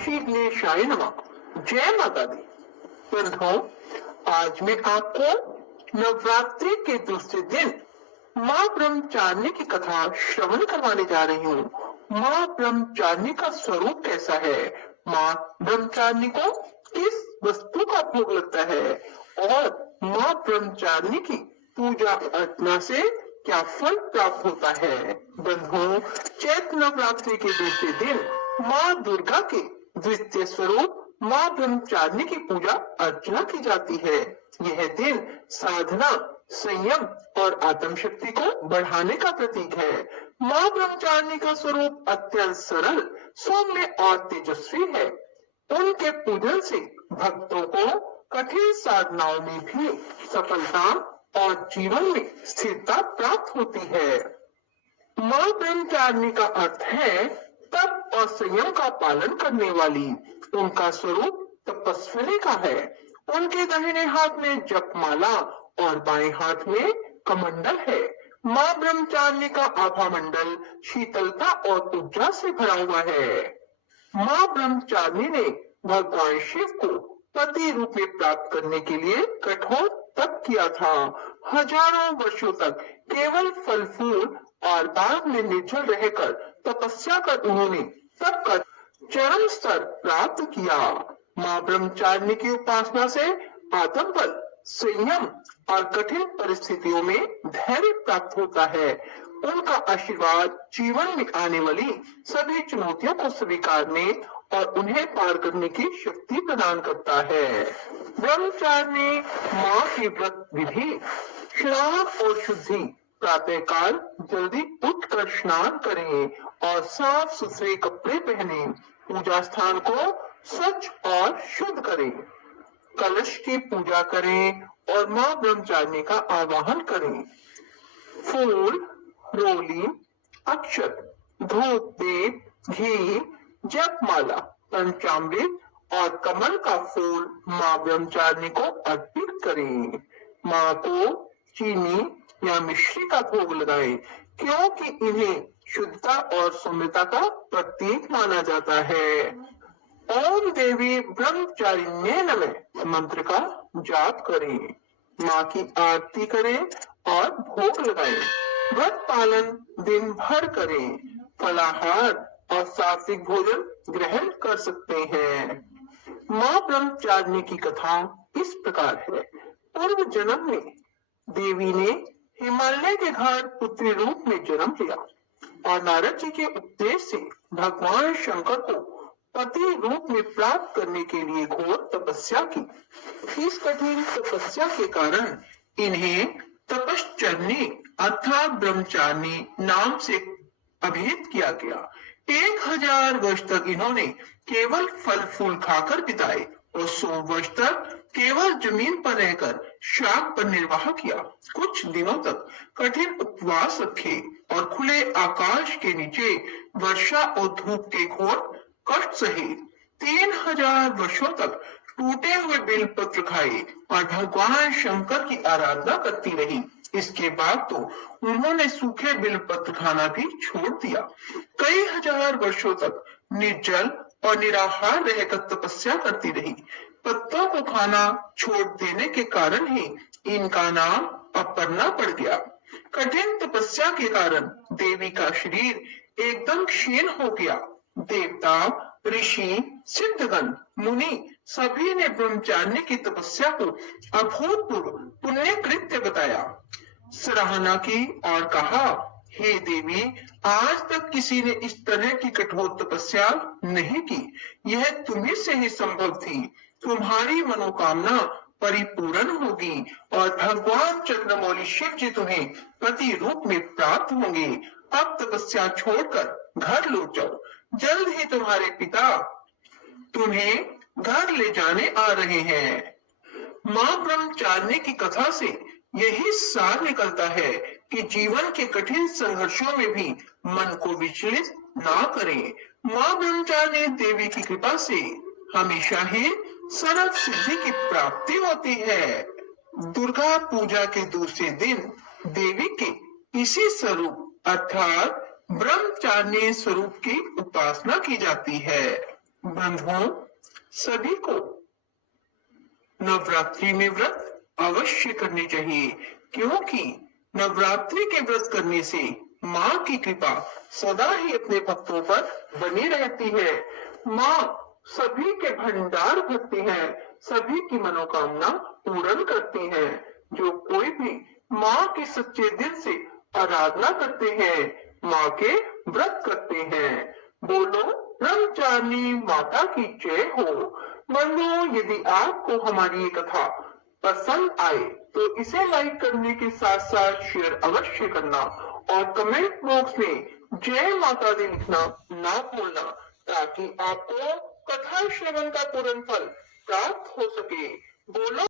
श्री गणेशाय नमः। जय माता दी। बंधुओं, आज मैं आपको नवरात्रि के दूसरे दिन माँ ब्रह्मचारिणी की कथा श्रवण करवाने जा रही हूँ। माँ ब्रह्मचारिणी का स्वरूप कैसा है, माँ ब्रह्मचारिणी को किस वस्तु का भोग लगता है और माँ ब्रह्मचारिणी की पूजा अर्चना से क्या फल प्राप्त होता है। बंधुओं, चैत्र नवरात्रि के दूसरे दिन माँ दुर्गा के द्वितीय स्वरूप माँ ब्रह्मचारिणी की पूजा अर्चना की जाती है। यह दिन साधना, संयम और आत्म शक्ति को बढ़ाने का प्रतीक है। माँ ब्रह्मचारिणी का स्वरूप अत्यंत सरल, सौम्य और तेजस्वी है। उनके पूजन से भक्तों को कठिन साधनाओं में भी सफलता और जीवन में स्थिरता प्राप्त होती है। माँ ब्रह्मचारिणी का अर्थ है तप और संयम का पालन करने वाली। उनका स्वरूप तपस्विनी का है। उनके दाहिने हाथ में जपमाला और बाएं हाथ में कमंडल है। माँ ब्रह्मचारिणी का आभा मंडल शीतलता और ऊर्जा से भरा हुआ है। माँ ब्रह्मचारिणी ने भगवान शिव को पति रूप में प्राप्त करने के लिए कठोर तप किया था। हजारों वर्षों तक केवल फल फूल और बाग में निर्जल रहकर तपस्या कर उन्होंने तप कर चरम स्तर प्राप्त किया। माँ ब्रह्मचारिणी की उपासना से आत्म बल, संयम और कठिन परिस्थितियों में धैर्य प्राप्त होता है। उनका आशीर्वाद जीवन में आने वाली सभी चुनौतियों को स्वीकारने और उन्हें पार करने की शक्ति प्रदान करता है। ब्रह्मचारिणी माँ की व्रत विधि: स्नान और शुद्धि: प्रातःकाल जल्दी उठकर स्नान करें और साफ सुथरे कपड़े पहने। पूजा स्थान को स्वच्छ और शुद्ध करें। कलश की पूजा करें और माँ ब्रह्मचारिणी का आवाहन करें। फूल, रोली, अक्षत, धूप दीप, घी, जपमाला, पंचामृत और कमल का फूल माँ ब्रह्मचारिणी को अर्पित करें। माँ को चीनी या मिश्री का भोग लगाएं, क्योंकि इन्हें शुद्धता और सौम्यता का प्रतीक माना जाता है। ओम देवी ब्रह्मचारिण्ये नमः मंत्र का जाप करें। माँ की आरती करें और भोग लगाएं। व्रत पालन दिन भर करें। फलाहार और सात्विक भोजन ग्रहण कर सकते हैं। माँ ब्रह्मचारिणी की कथा इस प्रकार है। पूर्व जन्म में देवी ने हिमालय के घर पुत्री रूप में जन्म लिया और नारद जी के उपदेश से भगवान शंकर को पति रूप में प्राप्त करने के लिए घोर तपस्या की। इस कठिन तपस्या के कारण इन्हें तपश्चर्नी अर्थात ब्रह्मचारिणी नाम से अभिहित किया गया। 1000 वर्ष तक इन्होंने केवल फल फूल खाकर बिताए और 100 वर्ष तक केवल जमीन पर रहकर शाक पर निर्वाह किया। कुछ दिनों तक कठिन उपवास रखे और खुले आकाश के नीचे वर्षा और धूप के घोर कष्ट सहे। 3000 वर्षों तक टूटे हुए बेलपत्र खाए और भगवान शंकर की आराधना करती रही। इसके बाद तो उन्होंने सूखे बेलपत्र खाना भी छोड़ दिया। कई हजार वर्षों तक निर्जल और निराहार रहकर तपस्या करती रही। पत्तों को खाना छोड़ देने के कारण ही इनका नाम अपर्णा पड़ गया। कठिन तपस्या के कारण देवी का शरीर एकदम क्षीण हो गया। देवता, ऋषि, सिद्धगण, मुनि सभी ने ब्रह्मचारिणी की तपस्या को अभूतपूर्व पुण्य कृत्य बताया, सराहना की और कहा, हे देवी, आज तक किसी ने इस तरह की कठोर तपस्या नहीं की। यह तुम्ही से ही संभव थी। तुम्हारी मनोकामना परिपूर्ण होगी और भगवान चंद्रमौली शिव जी तुम्हें पति रूप में प्राप्त होंगे। अब तपस्या छोड़कर घर लौट जाओ। जल्द ही तुम्हारे पिता तुम्हें घर ले जाने आ रहे हैं। माँ ब्रह्मचारिणी की कथा से यही सार निकलता है कि जीवन के कठिन संघर्षों में भी मन को विचलित ना करें। माँ ब्रह्मचारिणी देवी की कृपा से हमेशा ही सर्व सिद्धि की प्राप्ति होती है। दुर्गा पूजा के दूसरे दिन देवी के इसी स्वरूप अर्थात ब्रह्मचारिणी स्वरूप की उपासना की जाती है। बंधुओं, सभी को नवरात्रि में व्रत अवश्य करने चाहिए, क्योंकि नवरात्रि के व्रत करने से माँ की कृपा सदा ही अपने भक्तों पर बनी रहती है। माँ सभी के भंडार भरती है, सभी की मनोकामना पूर्ण करती है। जो कोई भी माँ के सच्चे दिल से आराधना करते हैं, माँ के व्रत करते हैं। बोलो ब्रह्मचारिणी माता की जय हो। बंधुओं, यदि आपको हमारी ये कथा पसंद आए तो इसे लाइक करने के साथ साथ शेयर अवश्य करना और कमेंट बॉक्स में जय माता दी लिखना ना भूलना, ताकि आपको कथा श्रवण का पूर्ण फल प्राप्त हो सके। बोलो